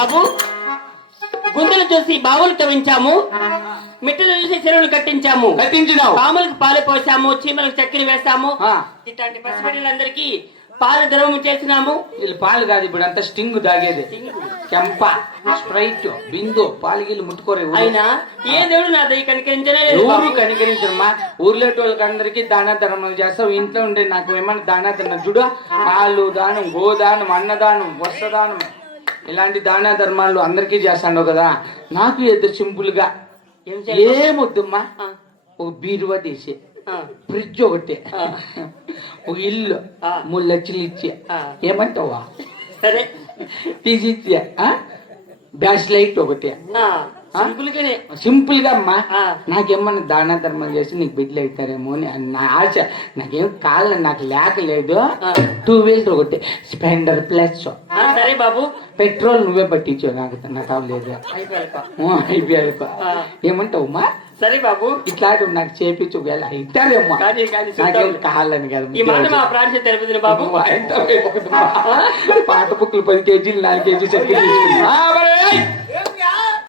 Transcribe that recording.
బాబు గుండెలు చూసి బావులు తవ్వించాము, మిట్టలు చూసి చెరువులు కట్టించినావు. పాములకు పాలు పోసాము, చీమలకు చక్కెర వేసాము. ఇట్లాంటి పసిబిడ్డలందరికీ పాలు ద్రవము చేసినాము. వీళ్ళు పాలు కాదు, ఇప్పుడు అంతా స్టింగ్ తాగేది. చెంప, స్ప్రైట్, బిందు, పాలు గిల్లు ముట్టుకోరే. అయినా ఏ దేవుడు నా దయ కనికరించలేదు. ఊరు కనికరించమ్మా. ఊర్లేటి వాళ్ళకి అందరికి దాన ధర్మం చేస్తావు. ఇంట్లో ఉండే నాకు ఏమన్నా దాన ధర్మం చూడు. పాలు దానం, గోదానం, అన్నదానం, వస్త్రదానం, ఇలాంటి దాన ధర్మాలు అందరికీ చేస్తాడు కదా. నాకు ఏదో సింపుల్ గా ఏమొద్దమ్మా, ఒక బీరువా తీసి, ఫ్రిడ్జ్ ఒకటి, ఒక ఇల్లు 3 లక్షలు ఇచ్చి, ఏమంటావా సరే తీసి ఇచ్చి, బ్యాష్ లైట్ ఒకటి సింపుల్ గా అమ్మా. నాకేమన్నా దాన ధర్మం చేసి నీకు బిడ్డలు అవుతారేమో అని నా ఆశ. నాకేం కాదు, నాకు లేక లేదు. 2 వీలర్ ఒకటి, స్పెండర్ ప్లస్. సరే బాబు, పెట్రోల్ నువ్వే పట్టించావు, నాకు అవలేదు. అయిపోయాక ఏమంటావమ్మా? సరే బాబు, ఇట్లాంటి నాకు చేపించు, ఒకవేళ అవుతారేమో. నాకేం కావాలని కదా. ఈ మాట మా ప్రాణం తెలుపుతుంది బాబు. పాత బుక్కులు 10 కేజీలు 4 కేజీలు చక్కెర తీసుకున్నా.